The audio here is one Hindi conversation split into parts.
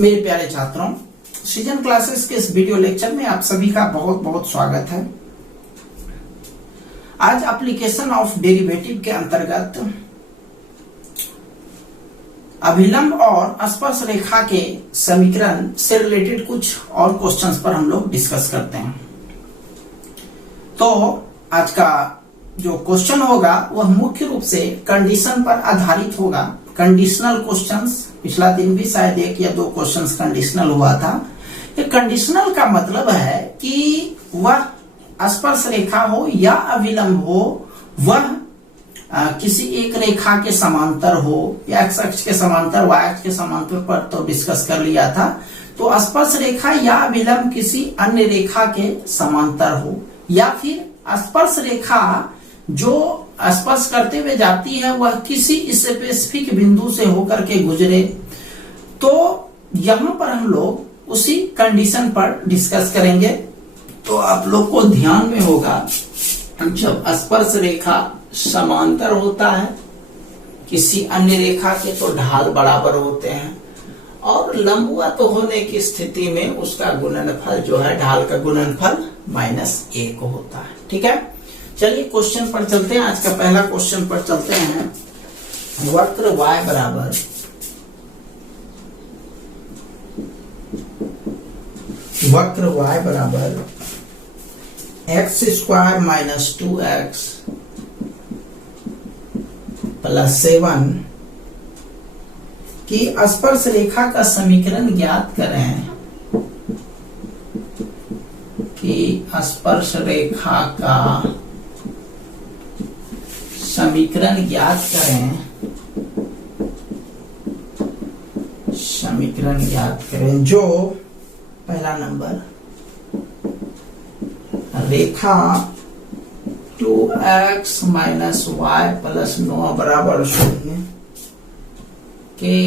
मेरे प्यारे छात्रों, सीजन क्लासेस के इस वीडियो लेक्चर में आप सभी का बहुत बहुत स्वागत है। आज एप्लीकेशन ऑफ डेरिवेटिव के अंतर्गत अभिलंब और स्पर्श रेखा के समीकरण से रिलेटेड कुछ और क्वेश्चंस पर हम लोग डिस्कस करते हैं। तो आज का जो क्वेश्चन होगा वह मुख्य रूप से कंडीशन पर आधारित होगा। कंडीशनल क्वेश्चंस, पिछला दिन भी शायद एक या दो क्वेश्चंस कंडीशनल हुआ था। ये कंडीशनल का मतलब है कि वह स्पर्श रेखा हो या अभिलंब हो, वह किसी एक रेखा के समांतर हो या एक्स अक्ष के समांतर, वाई अक्ष के समांतर पर तो डिस्कस कर लिया था। तो स्पर्श रेखा या अभिलंब किसी अन्य रेखा के समांतर हो, या फिर स्पर्श रेखा जो स्पर्श करते हुए जाती है वह किसी स्पेसिफिक बिंदु से होकर के गुजरे। तो यहां पर हम लोग उसी कंडीशन पर डिस्कस करेंगे। तो आप लोग को ध्यान में होगा, जब स्पर्श रेखा समांतर होता है किसी अन्य रेखा के तो ढाल बराबर होते हैं, और लंबवत होने की स्थिति में उसका गुणनफल जो है, ढाल का गुणनफल -1 होता है। ठीक है, चलिए क्वेश्चन पर चलते हैं। आज का पहला क्वेश्चन पर चलते हैं। वक्र y बराबर x² - 2x + 7 की स्पर्श रेखा का समीकरण ज्ञात करें। कि स्पर्श रेखा का समीकरण ज्ञात करें। जो पहला नंबर, रेखा 2x - y + 9 = 0 के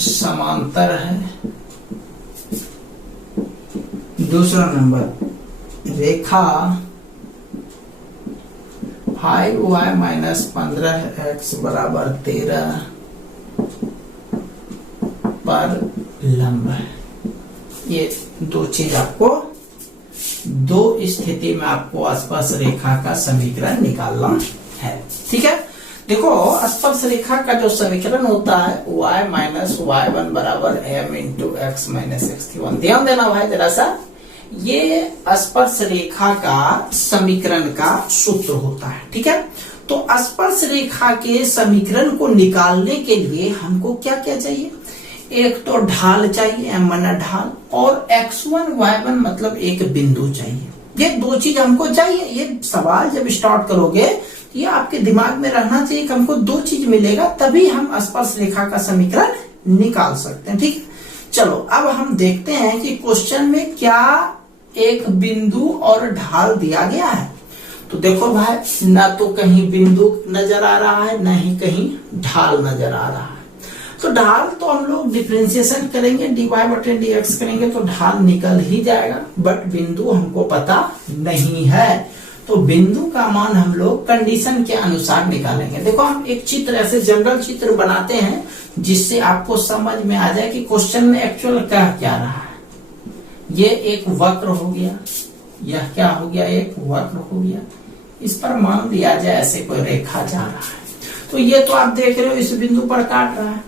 समांतर है। दूसरा नंबर, रेखा 5y - 15x = 13 पर लंब है। ये दो चीज आपको, दो स्थिति में आपको स्पर्श रेखा का समीकरण निकालना है। ठीक है, देखो स्पर्श रेखा का जो समीकरण होता है y - y1 = m × x - x1। ध्यान देना भाई जरा सा, ये स्पर्श रेखा का समीकरण का सूत्र होता है। ठीक है, तो स्पर्श रेखा के समीकरण को निकालने के लिए हमको क्या क्या चाहिए? एक तो ढाल चाहिए, m1 ढाल, और x1 y1 मतलब एक बिंदु चाहिए। ये दो चीज हमको चाहिए। ये सवाल जब स्टार्ट करोगे ये आपके दिमाग में रहना चाहिए कि हमको दो चीज मिलेगा, तभी हम स्पर्श रेखा का समीकरण निकाल सकते हैं। ठीक, चलो अब हम देखते हैं कि क्वेश्चन में क्या एक बिंदु और ढाल दिया गया है। तो देखो भाई, ना तो कहीं बिंदु नजर आ रहा है, ना ही कहीं ढाल नजर आ रहा है। तो ढाल तो हम लोग डिफरेंशिएशन करेंगे, dy/dx करेंगे तो ढाल निकल ही जाएगा, बट बिंदु हमको पता नहीं है। तो बिंदु का मान हम लोग कंडीशन के अनुसार निकालेंगे। देखो हम एक चित्र, ऐसे जनरल चित्र बनाते हैं जिससे आपको समझ में आ जाए कि क्वेश्चन में एक्चुअल क्या रहा है। ये एक वक्र हो गया, यह क्या हो गया? एक वक्र हो गया। इस पर मान लिया जाए ऐसे कोई रेखा जा रहा है, तो ये तो आप देख रहे हो इस बिंदु पर काट रहा है।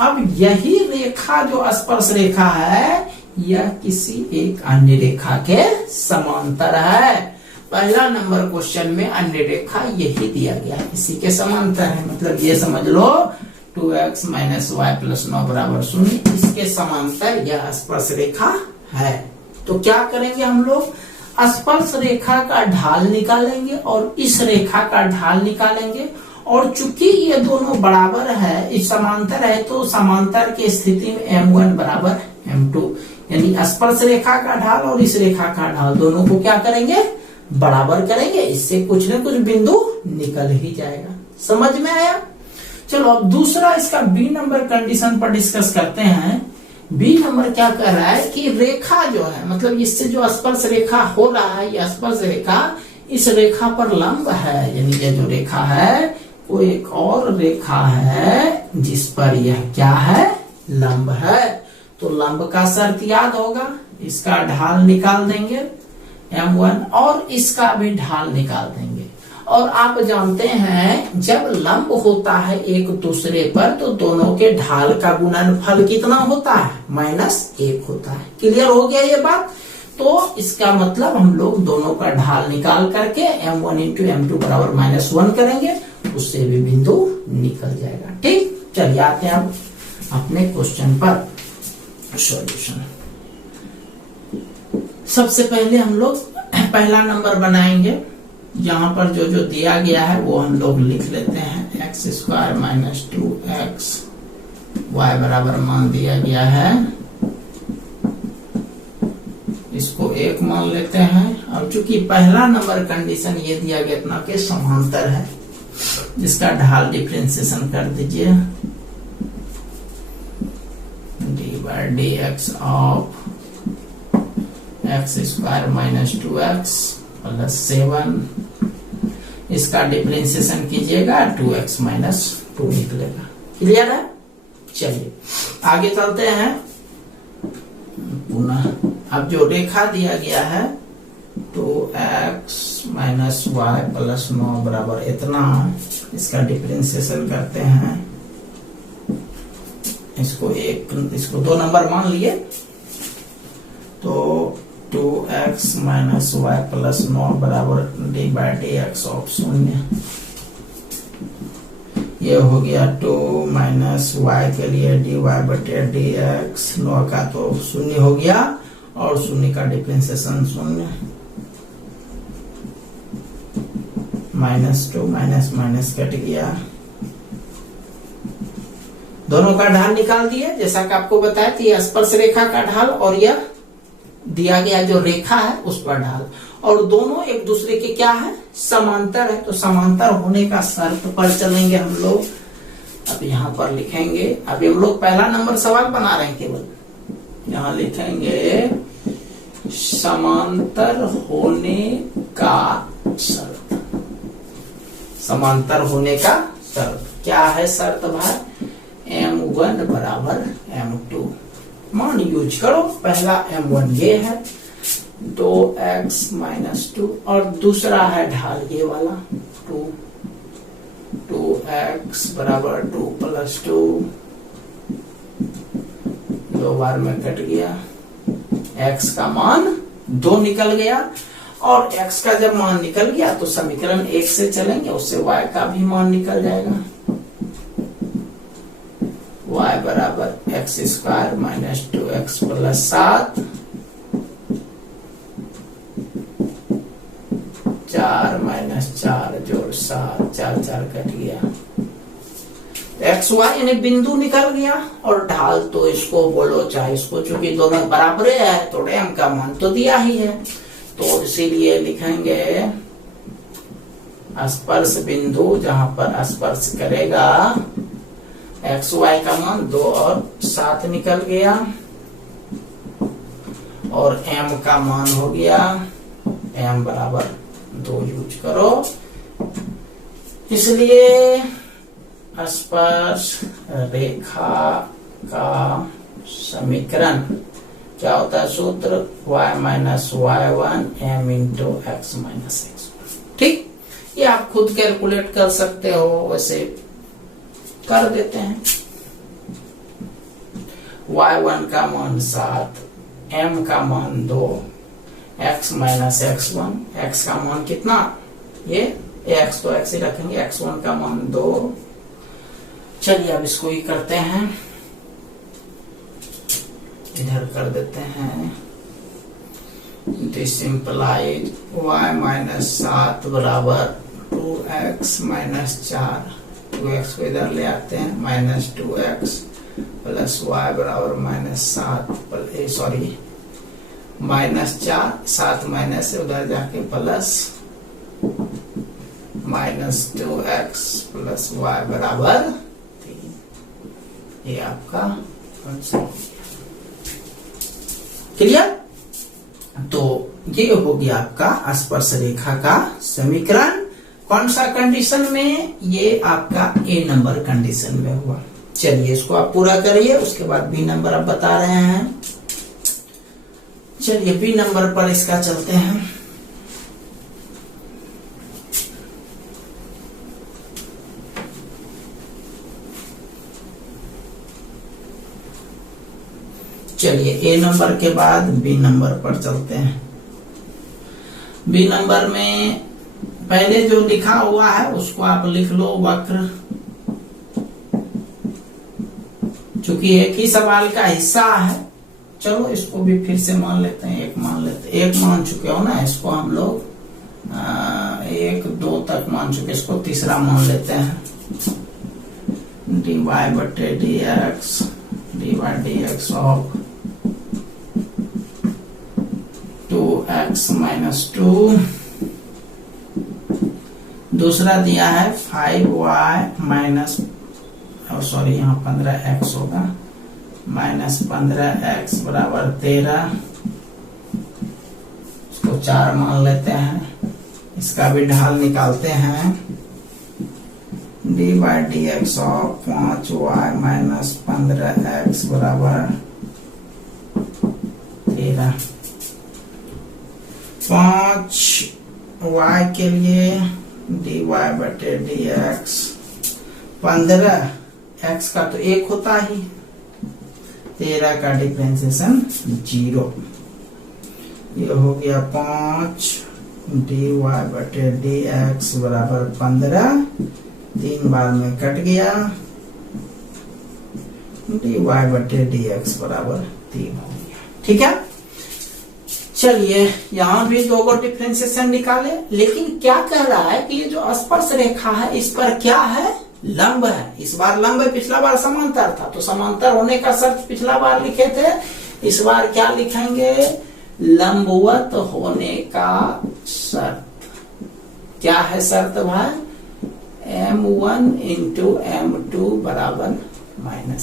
अब यही रेखा जो स्पर्श रेखा है, यह किसी एक अन्य रेखा के समांतर है। पहला नंबर क्वेश्चन में अन्य रेखा यही दिया गया है, इसी के समांतर है। मतलब ये समझ लो 2x - y + 9 = 0, इसके समांतर यह स्पर्श रेखा है। तो क्या करेंगे हम लोग? स्पर्श रेखा का ढाल निकालेंगे और इस रेखा का ढाल निकालेंगे। और चूंकि ये दोनों बराबर है, इस समांतर है, तो समांतर की स्थिति में m1 = m2, यानी स्पर्श रेखा का ढाल और इस रेखा का ढाल दोनों को क्या करेंगे? बराबर करेंगे। इससे कुछ न कुछ बिंदु निकल ही जाएगा। समझ में आया? चलो अब दूसरा, इसका बी नंबर कंडीशन पर डिस्कस करते हैं। बी नंबर क्या कह रहा है कि रेखा जो है, मतलब इससे जो स्पर्श रेखा हो रहा है, यह स्पर्श रेखा इस रेखा पर लंब है, यानी ये जो रेखा है वो एक और रेखा है जिस पर यह क्या है? लंब है। तो लंब का शर्त याद होगा, इसका ढाल निकाल देंगे m1 और इसका भी ढाल निकाल देंगे। और आप जानते हैं जब लंब होता है एक दूसरे पर तो दोनों के ढाल का गुणनफल कितना होता है, -1 होता है। क्लियर हो गया ये बात। तो इसका मतलब हम लोग दोनों का ढाल निकाल करके m1 इंटू m2 बराबर -1 करेंगे, उससे भी बिंदु निकल जाएगा। ठीक, चलिए आते हैं अब अपने क्वेश्चन पर सॉल्यूशन। सबसे पहले हम लोग पहला नंबर बनाएंगे। यहाँ पर जो जो दिया गया है वो हम लोग लिख लेते हैं। x² - 2x y बराबर मान दिया गया है, इसको 1 मान लेते हैं। अब चूंकि पहला नंबर कंडीशन ये दिया गया इतना के समांतर है, इसका ढाल डिफरेंशिएशन कर दीजिए, d/dx ऑफ x² - 2x + 7, इसका डिफरेंशिएशन कीजिएगा 2x - 2 निकलेगा। क्लियर है। चलिए आगे चलते हैं। पुनः अब जो रेखा दिया गया है 2x - y + 9 बराबर इतना, इसका डिफरेंशिएशन करते हैं, इसको 2 नंबर मान लिए तो 2x - y + 9 बराबर d/dx ऑफ 0। ये हो गया 2 - y के लिए dy/dx, 9 का तो 0 हो गया और 0 का डिफरेंशिएशन 0, -2 - कट गया। दोनों का ढाल निकाल दिए जैसा कि आपको बताया थी, स्पर्श रेखा का ढाल और यह दिया गया जो रेखा है उस पर ढाल, और दोनों एक दूसरे के क्या है, समांतर है। तो समांतर होने का शर्त पर चलेंगे हम लोग। अब यहाँ पर लिखेंगे, अभी हम लोग पहला नंबर सवाल बना रहे हैं, केवल यहाँ लिखेंगे समांतर होने का शर्त। समांतर होने का शर्त क्या है शर्त भाई, m1 बराबर m2 मान यूज करो। पहला m1 ये है 2x - 2 और दूसरा है ढाल ये वाला 2x बराबर 2 + 2, 2 बार में कट गया, x का मान 2 निकल गया। और x का जब मान निकल गया तो समीकरण 1 से चलेंगे, उससे y का भी मान निकल जाएगा। y बराबर x² - 2x + 7, 4 - 4 जोड़ 7, 4 4 कट गया। एक्स वाई यानी बिंदु निकल गया, और ढाल तो इसको बोलो चाहे इसको, चूंकि दोनों बराबर है तो m का मान तो दिया ही है, तो इसीलिए लिखेंगे स्पर्श बिंदु जहां पर स्पर्श करेगा एक्स वाई का मान 2 और 7 निकल गया, और m का मान हो गया m बराबर 2 यूज करो। इसलिए स्पर्श रेखा का समीकरण क्या होता है, सूत्र y - y1 m × x - x1। ठीक, ये आप खुद कैलकुलेट कर सकते हो, वैसे कर देते हैं। y1 का मान 7, m का मान 2, x - x1, x का मान कितना, ये x तो x ही रखेंगे, x1 का मान 2। चलिए अब इसको ही करते हैं, इधर कर देते हैं। दिस इम्प्लाइज y - 7 बराबर 2x - 4, 2x को इधर ले आते हैं, -2x + y बराबर -7, सॉरी -4, 7 माइनस से उधर जाके प्लस -2x + y बराबर 3। ये आपका आंसर। क्लियर। तो ये हो गया आपका स्पर्श रेखा का समीकरण। कौन सा कंडीशन में, ये आपका ए नंबर कंडीशन में हुआ। चलिए इसको आप पूरा करिए, उसके बाद बी नंबर आप बता रहे हैं। चलिए बी नंबर पर इसका चलते हैं। चलिए ए नंबर के बाद बी नंबर पर चलते हैं। बी नंबर में पहले जो लिखा हुआ है उसको आप लिख लो वक्र, चूंकि एक ही सवाल का हिस्सा है। चलो इसको भी फिर से मान लेते हैं, एक मान लेते हैं। एक मान चुके हो ना, इसको हम लोग 1 2 तक मान चुके, इसको तीसरा मान लेते हैं। dy बटे dx dx of 2x minus 2। दूसरा दिया है 5y माइनस, सॉरी यहाँ 15x होगा, माइनस 15x बराबर 13। इसको 4 मान लेते हैं। इसका भी ढाल निकालते हैं। dy dx of 5y minus 15x बराबर 13। 5y के लिए dy बटे dx, 15 x का तो 1 होता ही, 13 का डिफरेंशिएशन 0। ये हो गया 5 dy बटे dx बराबर 15, 3 बार में कट गया, dy बटे dx बराबर 3 हो गया। ठीक है, चलिए यहां भी 2 को डिफरेंशिएशन निकाले, लेकिन क्या कह रहा है कि ये जो स्पर्श रेखा है इस पर क्या है, लंब है। इस बार लंब है, पिछला बार समांतर था, तो समांतर होने का शर्त पिछला बार लिखे थे, इस बार क्या लिखेंगे, लंबवत होने का शर्त। क्या है शर्त भाई, m1 इंटू m2 बराबर -1।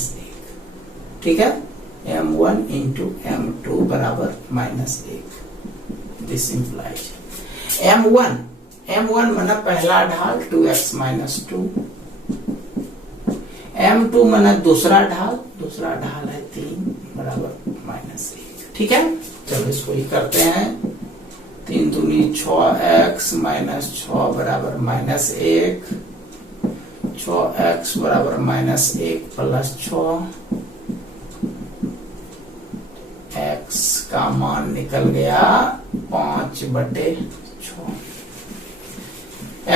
ठीक है, m1 इंटू m2 बराबर -1। दिस इंप्लाइज m1 माना पहला ढाल 2x माइनस 2, m2 माना दूसरा ढाल है 3 बराबर -1। ठीक है, चलो इसको ही करते हैं। 3 दूनी 6x माइनस 6 बराबर -1, 6x बराबर -1 प्लस 6, x का मान निकल गया 5 बटे 6।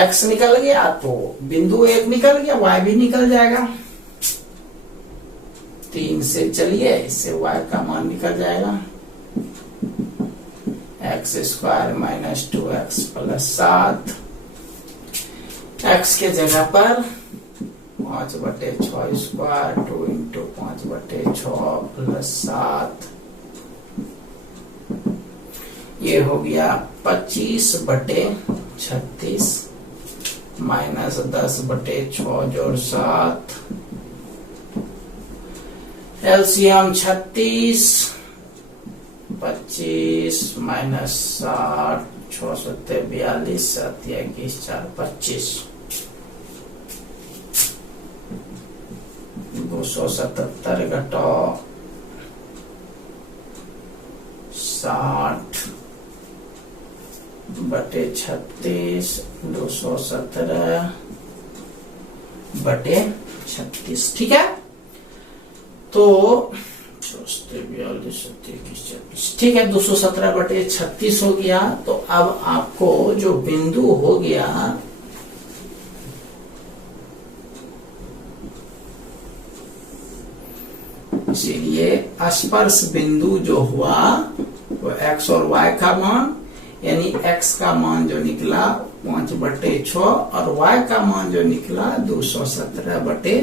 x निकल गया तो बिंदु 1 निकल गया, y भी निकल जाएगा। 3 से चलिए, इससे y का मान निकल जाएगा, x square minus 2x plus 7। x के जगह पर 5 बटे 6 स्क्वायर 2 इंटू 5 बटे 6 प्लस 7, ये हो गया 25 बटे 36 माइनस 10 बटे 6 जोड़ 7, एलसीएम 36, 25 माइनस 60, 6 सत्ते 42, 7 21 4 25, 277 घटाओ 60 बटे 36, 217 बटे 36। ठीक है, तो 42 ठीक है, 217 बटे 36 हो गया। तो अब आपको जो बिंदु हो गया इसीलिए स्पर्श बिंदु जो हुआ वो x और y का मान, यानी x का मान जो निकला 5 बटे 6 और y का मान जो निकला 217 बटे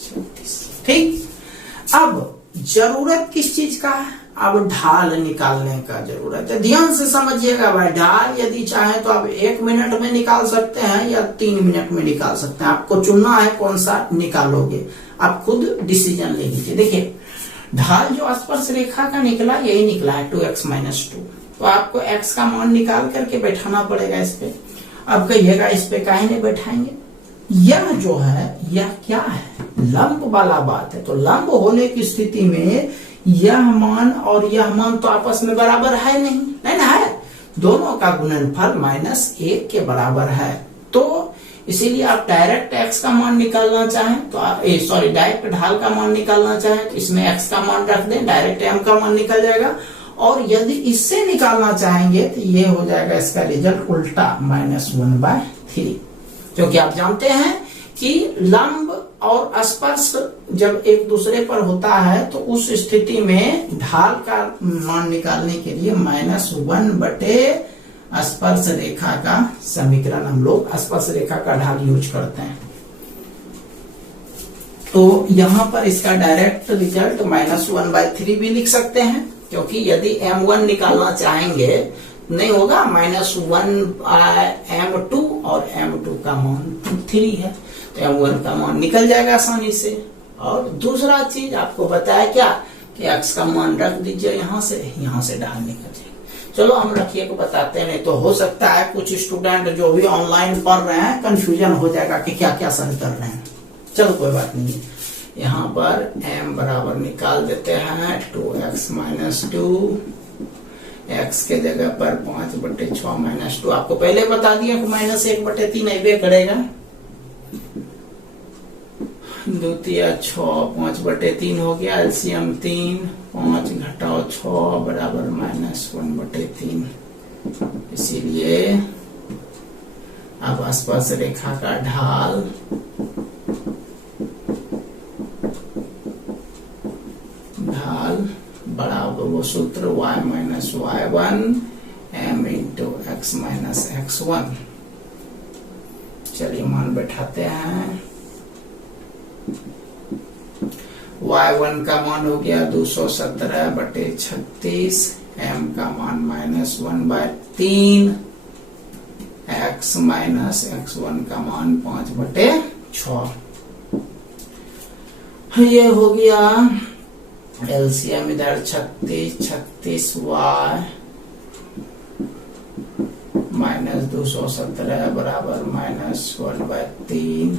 36। ठीक, अब जरूरत किस चीज का है, अब ढाल निकालने का जरूरत है। ध्यान से समझिएगा भाई, ढाल यदि चाहे तो आप 1 मिनट में निकाल सकते हैं या 3 मिनट में निकाल सकते हैं, आपको चुनना है कौन सा निकालोगे, आप खुद डिसीजन ले लीजिए। देखिए ढाल जो स्पर्श रेखा का निकला यही निकला है 2x माइनस 2, तो आपको x का मान निकाल करके बैठाना पड़ेगा इस पे। अब कहिएगा इस पे काहे नहीं बैठाएंगे, यह जो है यह क्या है, लंब वाला बात है। तो लंब होने की स्थिति में यह मान और यह मान तो आपस में बराबर है नहीं, नहीं ना है, दोनों का गुणनफल -1 के बराबर है। तो इसीलिए आप डायरेक्ट x का मान निकालना चाहें तो आप डायरेक्ट ढाल का मान निकालना चाहें तो इसमें x का मान रख दें, डायरेक्ट m का मान निकल जाएगा। और यदि इससे निकालना चाहेंगे तो ये हो जाएगा इसका रिजल्ट उल्टा -1/3, क्योंकि आप जानते हैं कि लंब और स्पर्श जब एक दूसरे पर होता है तो उस स्थिति में ढाल का मान निकालने के लिए -1 बटे स्पर्श रेखा का समीकरण हम लोग स्पर्श रेखा का ढाल यूज करते हैं। तो यहां पर इसका डायरेक्ट रिजल्ट -1/3 भी लिख सकते हैं, क्योंकि यदि m1 निकालना चाहेंगे नहीं होगा, -1/m2 और m2 का मान 3 है तो m1 का मान निकल जाएगा आसानी से। और दूसरा चीज आपको बताया क्या कि x का मान रख दीजिए, यहां से ढाल निकल जाएगी। चलो हम रखिए को बताते हैं, नहीं तो हो सकता है कुछ स्टूडेंट जो भी ऑनलाइन पढ़ रहे हैं कंफ्यूजन हो जाएगा कि क्या क्या सर कर रहे हैं। चलो कोई बात नहीं, यहाँ पर m बराबर निकाल देते हैं 2x - 2, x के जगह पर 5/6 - 2 आपको पहले बता दिया कि -1/3 ऐबे करेगा, द्वितीय 6 5/3 हो गया, एलसीएम 3, 5 घटाओ 6 बराबर -1/3। इसीलिए अब स्पर्श रेखा का ढाल बराबर वो सूत्र y - y1 m × x - x1। चलिए मान बैठाते हैं। y1 का मान हो गया 217/36, m का मान -1/3, x - x1 का मान 5/6। ये हो गया एलसीएम इधर 36 y -217 बराबर -1/3,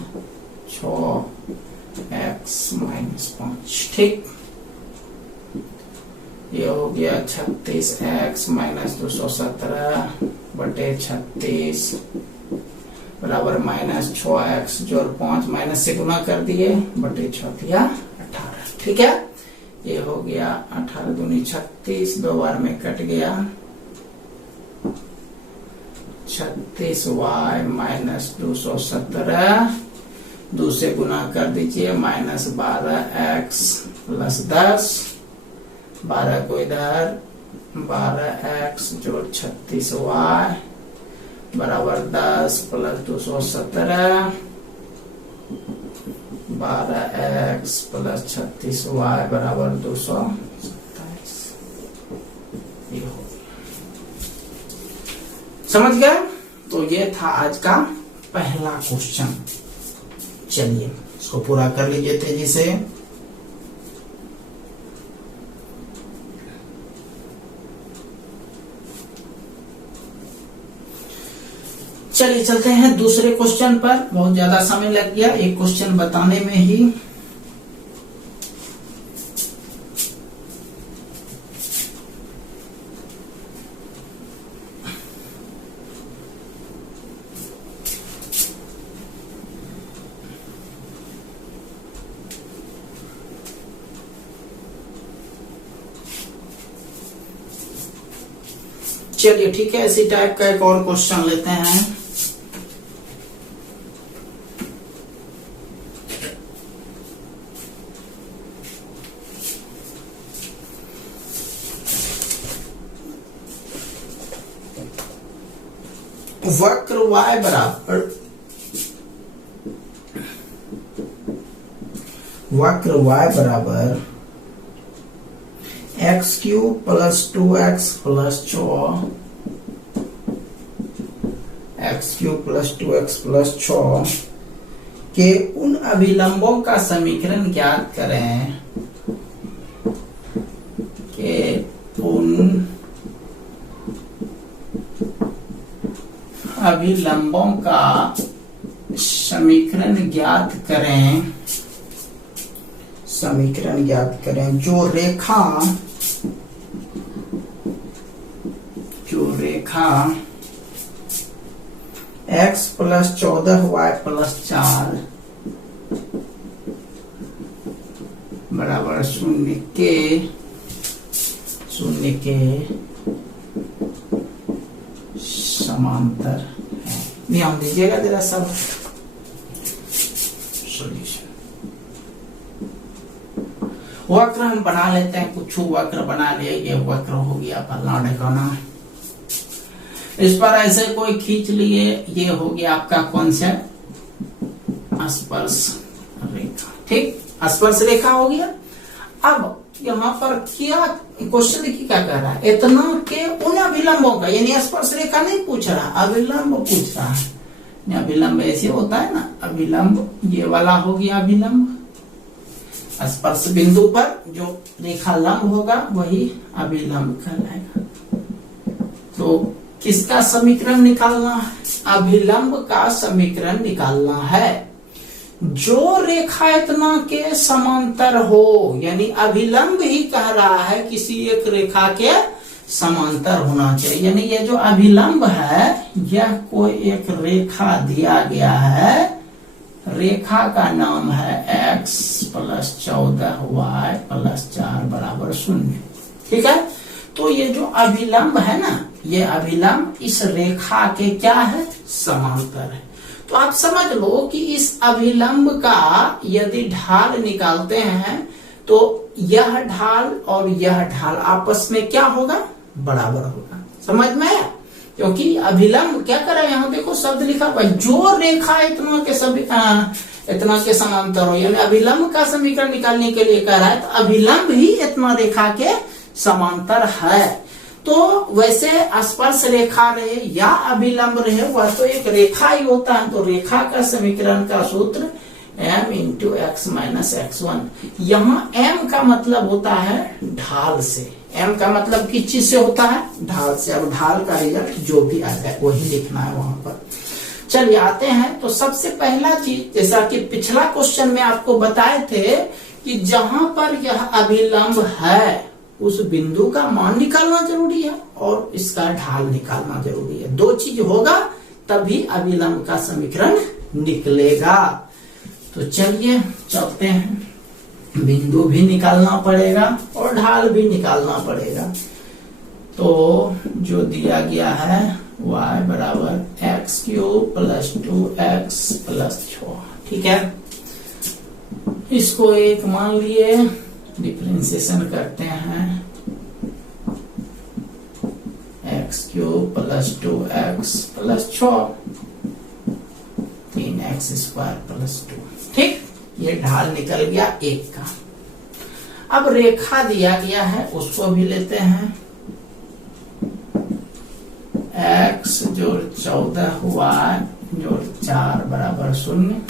6 x - 5। ठीक, ये हो गया 36x - 217/36 बराबर -6x जोड़ 5 माइनस से गुना कर दिए बटे 6 दिया 18। ठीक है, ये हो गया 18 दूनी 36, 2 बार में कट गया, 36y - 217 2 से गुना कर दीजिए -12x + 10, 12 को इधर 12x जोड़ 36y बराबर 10 + 217, 12x + 36y बराबर 227। ये हो समझ गया। तो ये था आज का पहला क्वेश्चन। चलिए इसको पूरा कर लीजिए तेजी से। चलिए चलते हैं दूसरे क्वेश्चन पर। बहुत ज्यादा समय लग गया एक क्वेश्चन बताने में ही। चलिए ठीक है, इसी टाइप का एक और क्वेश्चन लेते हैं। वक्र y बराबर x³ + 2x + 4 x³ + 2x + 4 के उन अभिलंबों का समीकरण ज्ञात करें के उन अभिलंबों का समीकरण ज्ञात करें समीकरण ज्ञात करें। जो रेखा x + 14y + 4 बराबर 0 के समांतर है। ध्यान दीजिएगा जरा सब सॉल्यूशन। वक्र हम बना लेते हैं, कुछ वक्र बना लिए। ये वक्र हो गया फलना ढकाना, इस पर ऐसे कोई खींच लिए, ये हो गया आपका कौन सा स्पर्श रेखा। ठीक, स्पर्श रेखा हो गया। अब यहाँ पर क्या क्वेश्चन देखिए क्या कह रहा है, इतना के उन अभिलंबों का, यानी स्पर्श रेखा नहीं पूछ रहा, अभिलंब पूछ रहा है। अभिलंब ऐसे होता है ना, अभिलंब ये वाला हो गया अभिलंब। स्पर्श बिंदु पर जो रेखा लंब होगा वही अभिलंब कहलाएगा। तो किसका समीकरण निकालना है? अभिलंब का समीकरण निकालना है। जो रेखा इतना के समांतर हो, यानी अभिलंब ही कह रहा है किसी एक रेखा के समांतर होना चाहिए। यानी ये जो अभिलंब है, यह कोई एक रेखा दिया गया है, रेखा का नाम है x + 14y + 4 बराबर 0। ठीक है, तो ये जो अभिलंब है ना, ये अभिलंब इस रेखा के क्या है, समांतर है। तो आप समझ लो कि इस अभिलंब का यदि ढाल निकालते हैं तो यह ढाल और यह ढाल आपस में क्या होगा, बराबर होगा। समझ में आया? क्योंकि अभिलंब क्या कर रहा है, यहाँ देखो शब्द लिखा हुआ, जो रेखा इतना के समांतर हो, यानी अभिलंब का समीकरण निकालने के लिए कह रहा है। तो अभिलंब ही इतना रेखा के समांतर है। तो वैसे स्पर्श रेखा रहे या अभिलंब रहे, वह तो एक रेखा ही होता है। तो रेखा का समीकरण का सूत्र m × x - x1। यहाँ m का मतलब होता है ढाल से। m का मतलब किस चीज से होता है, ढाल से। अब ढाल का रिजल्ट जो भी आ जाए वही लिखना है वहां पर। चलिए आते हैं। तो सबसे पहला चीज, जैसा कि पिछला क्वेश्चन में आपको बताए थे कि जहां पर यह अभिलंब है उस बिंदु का मान निकालना जरूरी है और इसका ढाल निकालना जरूरी है। दो चीज होगा तभी अभिलंब का समीकरण निकलेगा। तो चलिए चलते हैं, बिंदु भी निकालना पड़ेगा और ढाल भी निकालना पड़ेगा। तो जो दिया गया है y बराबर x³ + 2x + 6। ठीक है, इसको एक मान लिए, डिफरेंशिएशन करते हैं। x³ + 2x + 6 3x² + 2। ठीक, ये ढाल निकल गया एक का। अब रेखा दिया गया है, उसको भी लेते हैं। x + 14y + 4 बराबर 0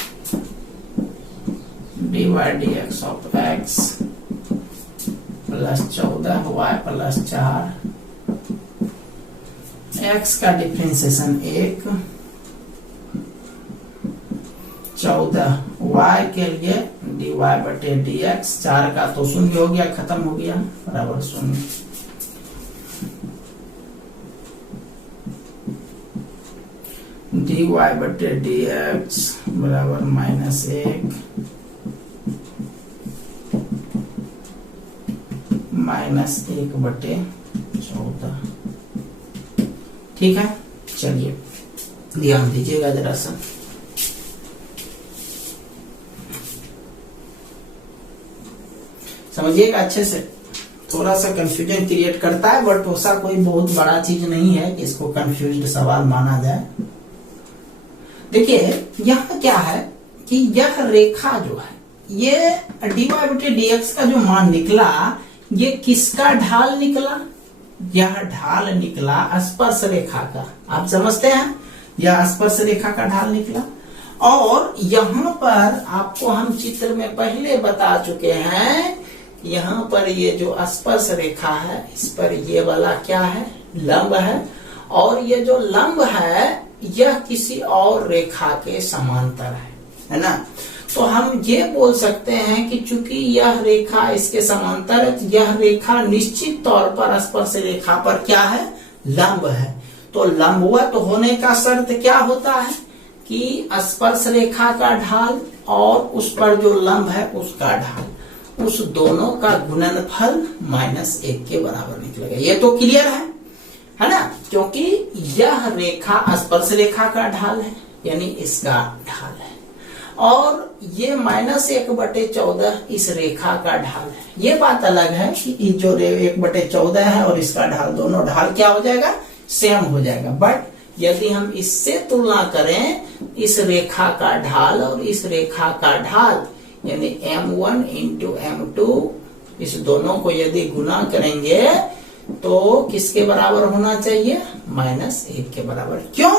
dy/dx of x + 14y + 4। x का डिफरेंशिएशन 1, 14y के लिए dy/dx, 4 का तो 0 हो गया, खत्म हो गया, बराबर 0। dy/dx बराबर -1 -1/14। ठीक है, चलिए ध्यान दीजिएगा जरा सा। समझिएगा अच्छे से, थोड़ा सा कंफ्यूजन क्रिएट करता है, बट ऐसा कोई बहुत बड़ा चीज नहीं है कि इसको कंफ्यूज्ड सवाल माना जाए। देखिए यहाँ क्या है कि यह रेखा जो है, ये dy/dx का जो मान निकला, ये किसका ढाल निकला, यह ढाल निकला स्पर्श रेखा का। आप समझते हैं, यह स्पर्श रेखा का ढाल निकला। और यहाँ पर आपको हम चित्र में पहले बता चुके हैं, यहाँ पर ये जो स्पर्श रेखा है, इस पर ये वाला क्या है, लंब है। और ये जो लंब है यह किसी और रेखा के समांतर है ना। तो हम ये बोल सकते हैं कि चूंकि यह रेखा इसके समांतर है, तो यह रेखा निश्चित तौर पर स्पर्श रेखा पर क्या है, लंब है। तो लंबवत होने का शर्त क्या होता है कि स्पर्श रेखा का ढाल और उस पर जो लंब है उसका ढाल, उस दोनों का गुणनफल -1 के बराबर निकलेगा। ये तो क्लियर है ना, क्योंकि यह रेखा स्पर्श रेखा का ढाल है, यानी इसका ढाल है, और ये -1/14 इस रेखा का ढाल है। ये बात अलग है कि जो 1/14 है और इसका ढाल, दोनों ढाल क्या हो जाएगा, सेम हो जाएगा। बट यदि हम इससे तुलना करें इस रेखा का ढाल और इस रेखा का ढाल, यानी m1 इंटू m2, इस दोनों को यदि गुना करेंगे तो किसके बराबर होना चाहिए, -1 के बराबर। क्यों?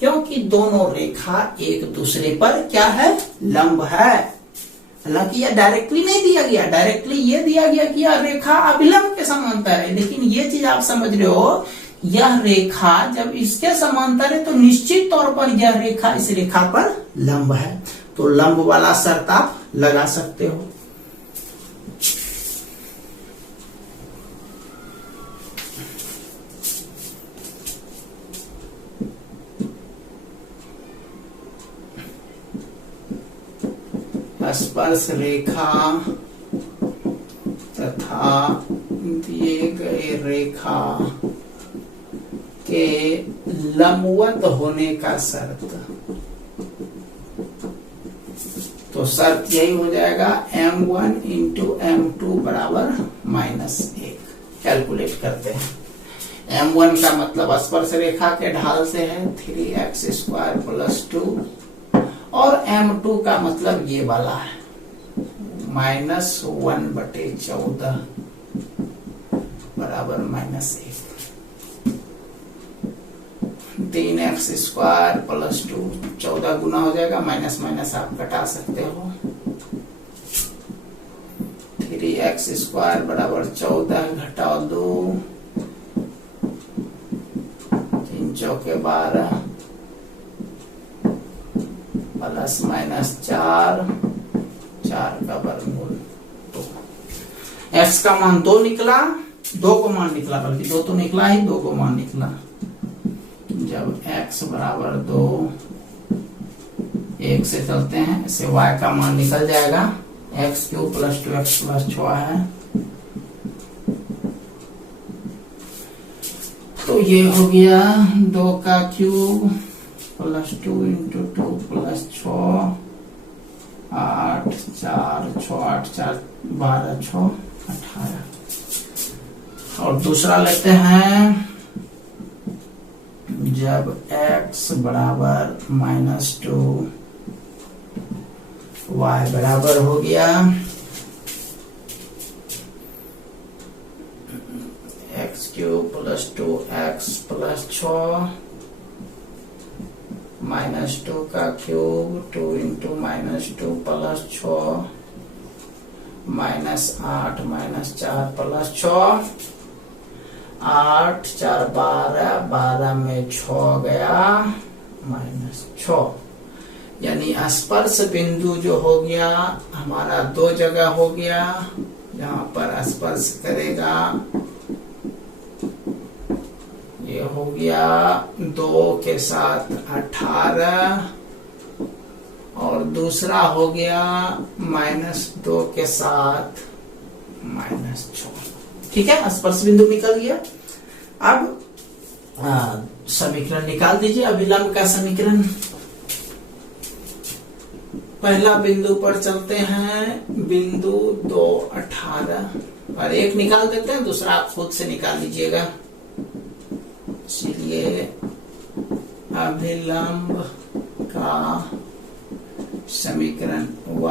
क्योंकि दोनों रेखा एक दूसरे पर क्या है, लंब है। हालांकि यह डायरेक्टली नहीं दिया गया, डायरेक्टली ये दिया गया कि यह रेखा अभिलंब के समांतर है, लेकिन ये चीज आप समझ रहे हो, यह रेखा जब इसके समांतर है तो निश्चित तौर पर यह रेखा इस रेखा पर लंब है। तो लंब वाला शर्त आप लगा सकते हो। स्पर्श रेखा तथा दिए गए रेखा के लंबवत होने का शर्त, तो शर्त यही हो जाएगा m1 इंटू m2 बराबर -1। कैलकुलेट करते हैं। m1 का मतलब स्पर्श रेखा के ढाल से है 3x² + 2, और m2 का मतलब ये वाला है -1/14 बराबर -1। 3x² + 2, 14 गुना हो जाएगा, माइनस माइनस आप घटा सकते हो। 3x² बराबर 14 घटाओ 2, 3 चौके 12 प्लस -4, 4 का वर्गमूल 2। x का मान 2 निकला, 2 को मान निकला, बल्कि 2 तो निकला ही, 2 को मान निकला। जब x बराबर 2, 1 से चलते हैं, इससे y का मान निकल जाएगा, x³ + 2x + 6 है, तो ये हो गया 2 का क्यूब + 2 × 2 + 6, 8, 4, 6, 8, 4, 12, 6, 18। और दूसरा लेते हैं, जब x बराबर -2, y बराबर हो गया x³ + 2x + 6, -2 का क्यूब 2 × -2 + 6, -8 -4 + 6, 8, 4, 12, 12 में 6 गया, -6। यानी स्पर्श बिंदु जो हो गया हमारा 2 जगह हो गया, यहाँ पर स्पर्श करेगा, ये हो गया 2 के साथ 18, और दूसरा हो गया -2 के साथ -6। ठीक है, स्पर्श बिंदु निकल गया। अब समीकरण निकाल दीजिए, अभिलंब का समीकरण। पहला बिंदु पर चलते हैं, बिंदु 2, 18 और 1 निकाल देते हैं, दूसरा आप खुद से निकाल लीजिएगा। चलिए, अभिलंब का समीकरण y -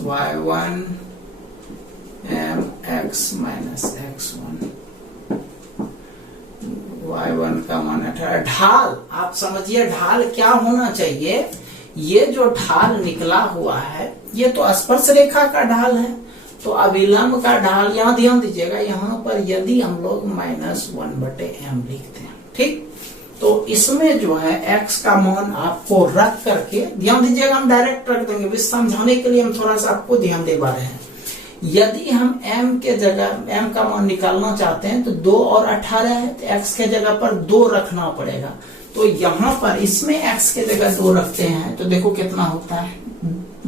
y1 mx - x1, y1 का मान 18। ढाल आप समझिए, ढाल क्या होना चाहिए, ये जो ढाल निकला हुआ है ये तो स्पर्श रेखा का ढाल है, तो अभिलंब का ढाल, यहाँ ध्यान दीजिएगा, यहाँ पर यदि हम लोग -1/m लिखते हैं, ठीक, तो इसमें जो है x का मान आपको रख करके ध्यान दीजिएगा, हम डायरेक्ट रख देंगे, बस समझाने के लिए हम थोड़ा सा आपको ध्यान दिलवा रहे हैं। यदि हम m के जगह m का मान निकालना चाहते हैं तो 2 और 18 है, तो x के जगह पर 2 रखना पड़ेगा। तो यहाँ पर इसमें x के जगह 2 रखते हैं तो देखो कितना होता है,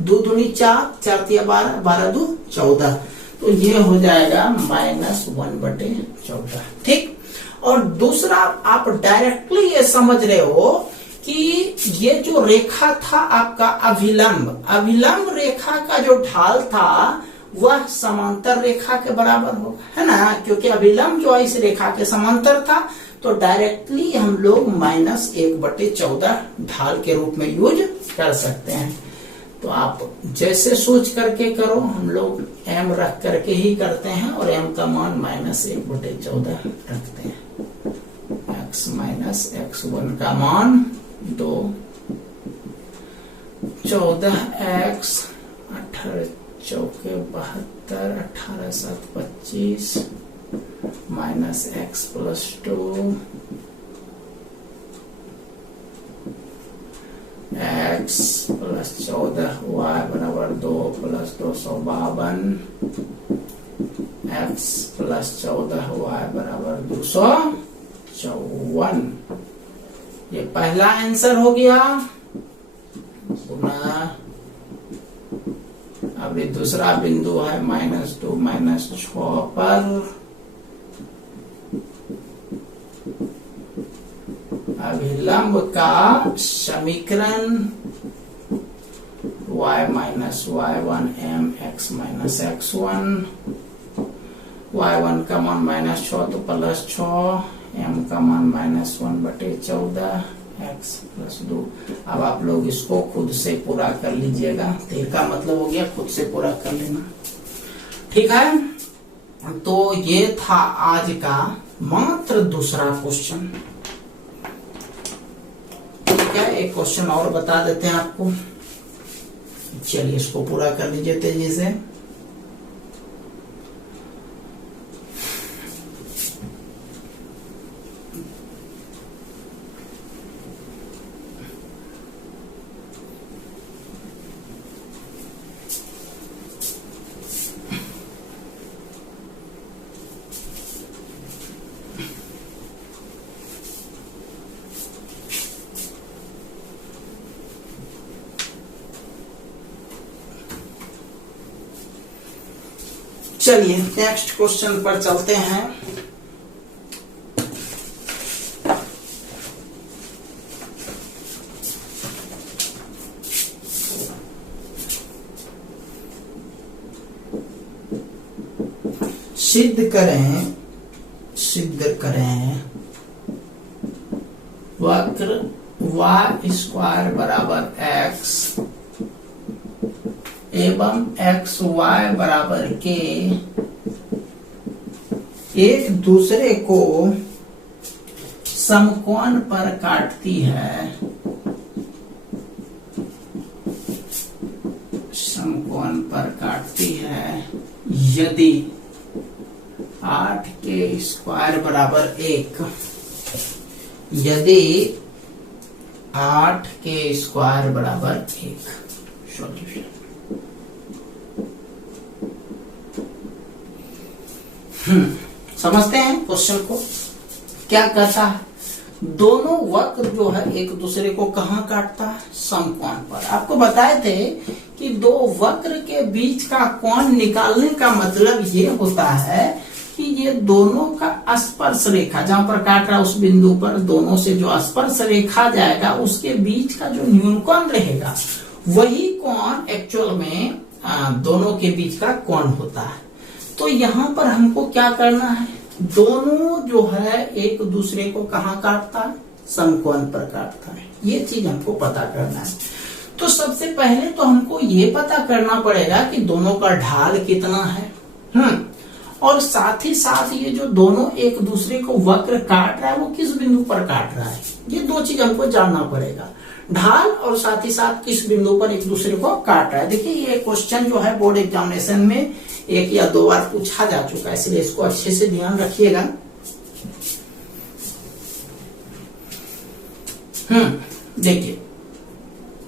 2 दूनी 4, 4 तिया 12, 12 दू 14, तो ये हो जाएगा -1/14। ठीक। और दूसरा आप डायरेक्टली ये समझ रहे हो कि ये जो रेखा था आपका अभिलंब रेखा का जो ढाल था वह समांतर रेखा के बराबर होगा, है ना, क्योंकि अभिलंब जो है इस रेखा के समांतर था, तो डायरेक्टली हम लोग -1/14 ढाल के रूप में यूज कर सकते हैं। तो आप जैसे सोच करके करो, हम लोग m रख करके ही करते हैं और m का मान -1/14 रखते हैं। x माइनस x1 का मान 2, 14x 18 चौके 72, 18 7 25 minus x plus 2 x plus 14 y बराबर 2 प्लस 252 x प्लस 14 y बराबर 254। ये पहला आंसर हो गया। अब ये दूसरा बिंदु है -2 -6 पर अभिलंब का समीकरण y minus y1 m x minus x1, y1 का मान -6 तो +6, m का मान -1/14 x प्लस 2। अब आप लोग इसको खुद से पूरा कर लीजिएगा, तेर का मतलब हो गया खुद से पूरा कर लेना। ठीक है, तो ये था आज का मात्र दूसरा क्वेश्चन। ठीक है, एक क्वेश्चन और बता देते हैं आपको, चलिए इसको पूरा कर लीजिए तेजी से। चलिए नेक्स्ट क्वेश्चन पर चलते हैं। सिद्ध करें वक्र y² बराबर x एवं xy बराबर के एक दूसरे को समकोण पर काटती है, यदि 8k² बराबर 1, यदि 8k² बराबर 1। सॉल्यूशन समझते हैं क्वेश्चन को। क्या कहता है, दोनों वक्र जो है एक दूसरे को कहाँ काटता है, समकोण पर। आपको बताए थे कि दो वक्र के बीच का कोण निकालने का मतलब ये होता है कि ये दोनों का स्पर्श रेखा जहां पर काट रहा है उस बिंदु पर दोनों से जो स्पर्श रेखा जाएगा उसके बीच का जो न्यूनकोण रहेगा वही कोण एक्चुअल में दोनों के बीच का कोण होता है। तो यहाँ पर हमको क्या करना है, दोनों जो है एक दूसरे को कहाँ काटता है, समकोण पर काटता है। ये चीज हमको पता करना है। तो सबसे पहले तो हमको ये पता करना पड़ेगा कि दोनों का ढाल कितना है, और साथ ही साथ ये जो दोनों एक दूसरे को वक्र काट रहा है वो किस बिंदु पर काट रहा है। ये दो चीज हमको जानना पड़ेगा, ढाल और साथ ही साथ किस बिंदु पर एक दूसरे को काट रहा है। देखिए ये क्वेश्चन जो है बोर्ड एग्जामिनेशन में 1 या 2 बार पूछा जा चुका है, इसलिए इसको अच्छे से ध्यान रखिएगा। देखिए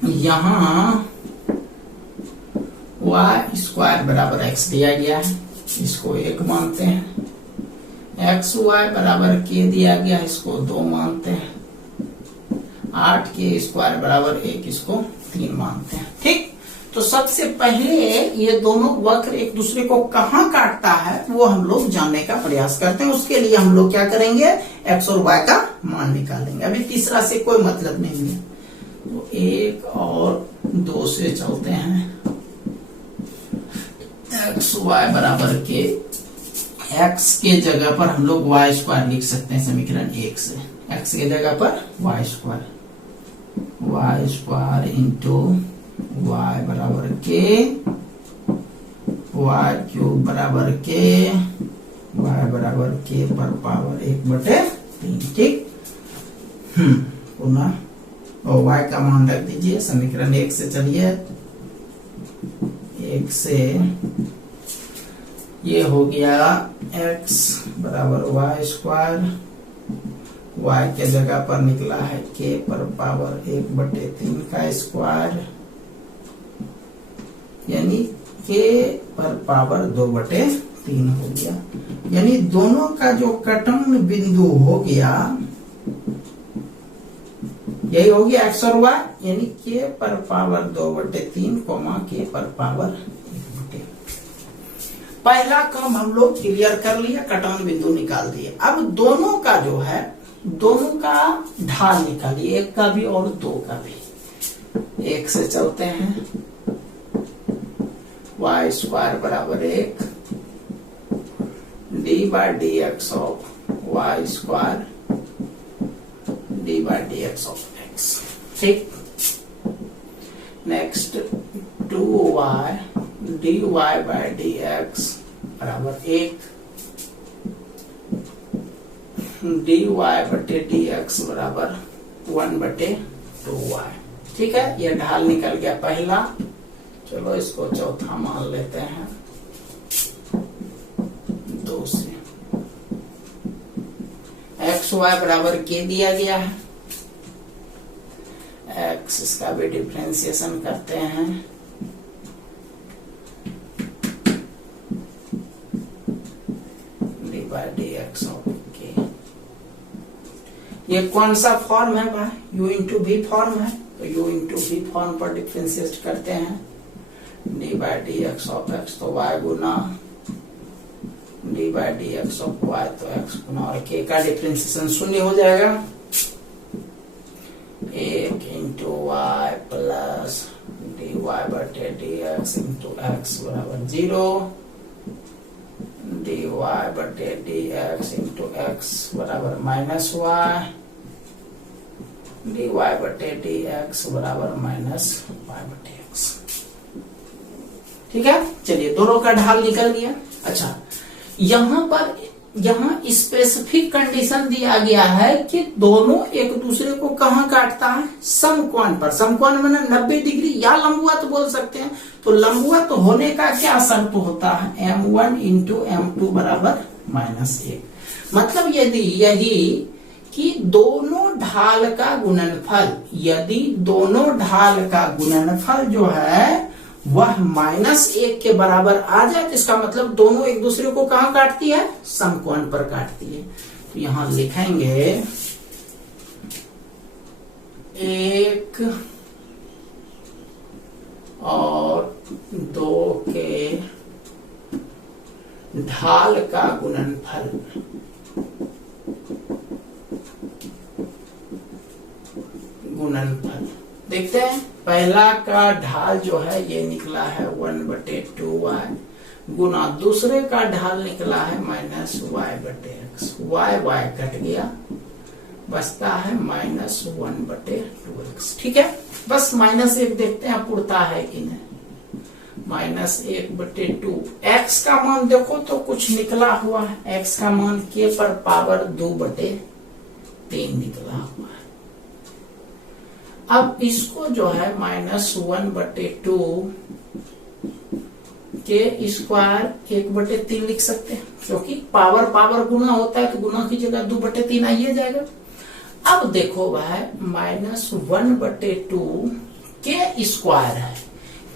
यहां वाई स्क्वायर बराबर एक्स दिया गया है, इसको 1 मानते हैं। एक्स वाई बराबर के दिया गया, इसको 2 मानते हैं। 8 के स्क्वायर बराबर 1, इसको 3 मानते हैं। ठीक, तो सबसे पहले ये दोनों वक्र एक दूसरे को कहां काटता है वो हम लोग जानने का प्रयास करते हैं। उसके लिए हम लोग क्या करेंगे, एक्स और वाई का मान निकालेंगे। अभी तीसरा से कोई मतलब नहीं है, तो 1 और 2 से चलते हैं। एक्स वाई बराबर के, एक्स के जगह पर हम लोग वाई स्क्वायर लिख सकते हैं समीकरण 1 से। एक्स के जगह पर वाई स्क्वायर इंटू वाई बराबर के, वाई क्यूब बराबर के, वाई बराबर के पर पावर 1/3। ठीक, पुनः और वाई का मान रख दीजिए समीकरण 1 से। चलिए 1 से ये हो गया x बराबर वाई स्क्वायर, y के जगह पर निकला है k पर पावर 1/3 का स्क्वायर, यानी k पर पावर 2/3 हो गया। यानी दोनों का जो कटन बिंदु हो गया यही हो गया x और y, यानी k पर पावर 2/3 k पर पावर 1/3। पहला काम हम लोग क्लियर कर लिया, कटन बिंदु निकाल दिए। अब दोनों का जो है, दोनों का ढाल निकालिए, 1 का भी और 2 का भी। 1 से चलते हैं, वाई स्क्वायर बराबर 1 d/dx of y square d/dx of x। ठीक, नेक्स्ट 2y dy/dx बराबर 1 dy/dx बराबर 1/2y। ठीक है, यह ढाल निकल गया पहला। चलो इसको चौथा मान लेते हैं 2 से। एक्स वाई बराबर के दिया गया है, एक्स इसका भी डिफरेंशिएशन करते हैं। d/dx ऑफ के, ये कौन सा फॉर्म है भाई, u इंटू भी फॉर्म है, तो u इंटू भी फॉर्म पर डिफरेंशिएट करते हैं। d/dx ऑफ x तो y गुना d/dx ऑफ y तो x गुना, और k का डिफरेंशिएशन 0 हो जाएगा। 1 into y plus dy/dx into x बराबर 0, dy/dx इंटू x बराबर -y, dy/dx बराबर -y/x। ठीक है, चलिए दोनों का ढाल निकल गया। अच्छा, यहाँ स्पेसिफिक कंडीशन दिया गया है कि दोनों एक दूसरे को कहां काटता है, समकोण पर। समकोण मैंने 90 डिग्री या लंबवत बोल सकते हैं। तो लंबवत होने का क्या शर्त होता है, m1 इंटू m2 बराबर -1। मतलब यदि कि दोनों ढाल का गुणनफल, यदि दोनों ढाल का गुणनफल जो है वह -1 के बराबर आ जाए, तो इसका मतलब दोनों एक दूसरे को कहां काटती है, समकोण पर काटती है। तो यहां लिखेंगे 1 और 2 के ढाल का गुणनफल देखते हैं। पहला का ढाल जो है ये निकला है 1/2y गुना दूसरे का ढाल निकला है -y/x। y कट गया, बचता है -1/2x। ठीक है, बस -1 देखते हैं पुरता है कि नहीं। -1/2, x का मान देखो तो कुछ निकला हुआ है, x का मान k पर पावर 2/3 निकला हुआ है। अब इसको जो है -1/2 के स्क्वायर 1/3 लिख सकते हैं, क्योंकि पावर गुना होता है तो गुना की जगह 2/3 आइए जाएगा। अब देखो भाई -1/2 के स्क्वायर है।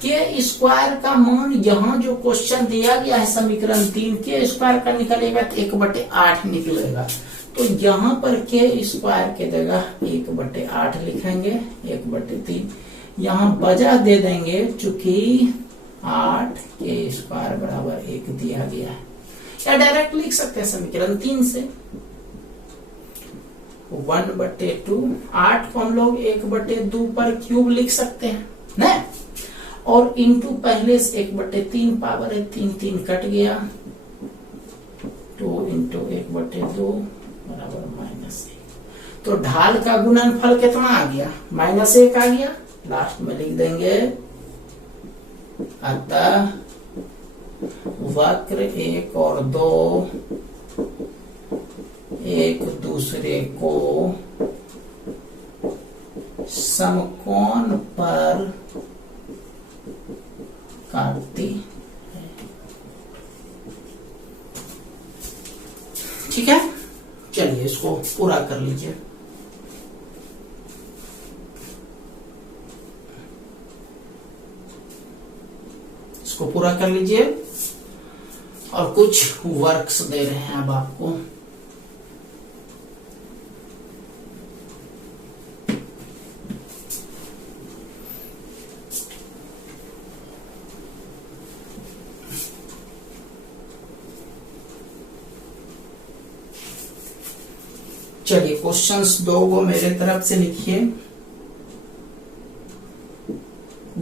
के स्क्वायर का मान यहाँ जो क्वेश्चन दिया गया है समीकरण 3, के स्क्वायर का निकलेगा तो 1/8 निकलेगा। तो यहाँ पर के स्क्वायर के जगह 1/8 लिखेंगे, 1/3 यहाँ वजह दे देंगे चूंकि 8 के स्क्वायर बराबर 1 दिया गया है। या डायरेक्ट लिख सकते हैं समीकरण 3 से 1/2, 8 को हम लोग 1/2 पर क्यूब लिख सकते हैं ना, और इंटू पहले से 1/3 पावर है, 3 कट गया, 2 × 1/2 बराबर -1। तो ढाल का गुणनफल कितना आ गया? -1 आ गया। लास्ट में लिख देंगे अतः वक्र 1 और 2 एक दूसरे को समकोण पर काटती है। ठीक है, चलिए इसको पूरा कर लीजिए। इसको पूरा कर लीजिए और कुछ वर्क्स दे रहे हैं अब आपको। चलिए क्वेश्चंस 2 को मेरे तरफ से लिखिए।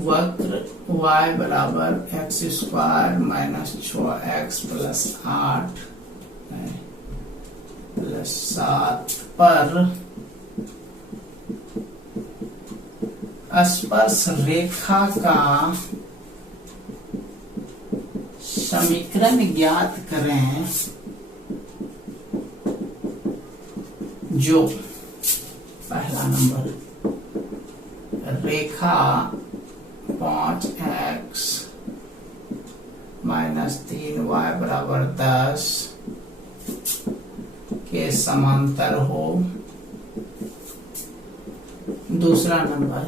वक्र y बराबर x² - 6x + 8 + 7 पर स्पर्श रेखा का समीकरण ज्ञात करें जो पहला नंबर रेखा 5x - 3y बराबर 10 के समांतर हो। दूसरा नंबर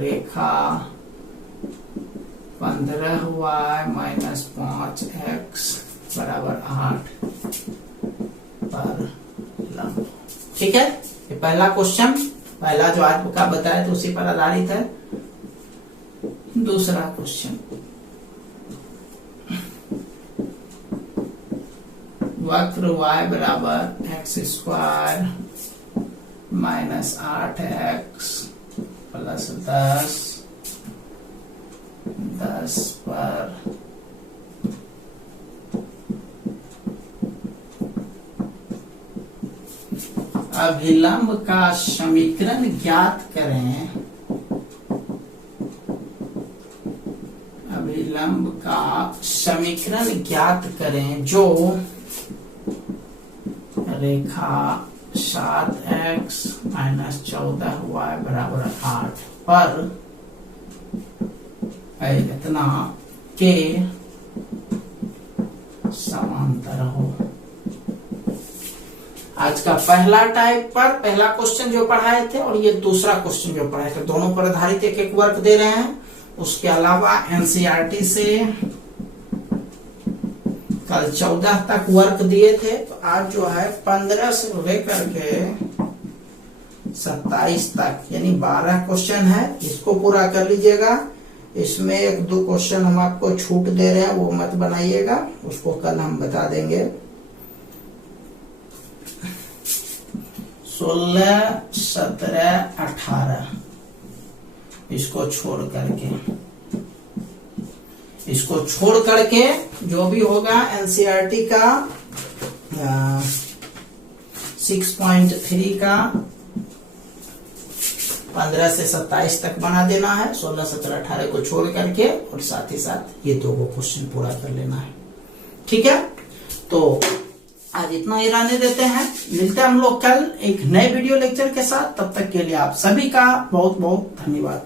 रेखा 15y - 5x बराबर 8 पर लंब। ठीक है, ये पहला क्वेश्चन, पहला जो आज का बताया तो उसी पर आधारित है। दूसरा क्वेश्चन, वक्र y बराबर x² - 8x + 10 पर अभिलंब का समीकरण ज्ञात करें। अभिलंब का समीकरण ज्ञात करें जो रेखा 7x - 14y बराबर 8 पर इतना के समांतर हो। आज का पहला टाइप पर पहला क्वेश्चन जो पढ़ाए थे और ये दूसरा क्वेश्चन जो पढ़ाए थे, दोनों पर आधारित एक एक वर्क दे रहे हैं। उसके अलावा एनसीईआरटी से कल 14 तक वर्क दिए थे, तो आज जो है 15 से लेकर के 27 तक यानी 12 क्वेश्चन है। इसको पूरा कर लीजिएगा। इसमें 1-2 क्वेश्चन हम आपको छूट दे रहे हैं, वो मत बनाइएगा, उसको कल हम बता देंगे। 16, 17, 18 इसको छोड़ करके जो भी होगा एनसीईआरटी का 6.3 का 15 से 27 तक बना देना है। 16, 17, 18 को छोड़ करके और साथ ही साथ ये 2 क्वेश्चन पूरा कर लेना है। ठीक है, तो आज इतना ही रहने देते हैं। मिलते हैं हम लोग कल एक नए वीडियो लेक्चर के साथ। तब तक के लिए आप सभी का बहुत बहुत धन्यवाद।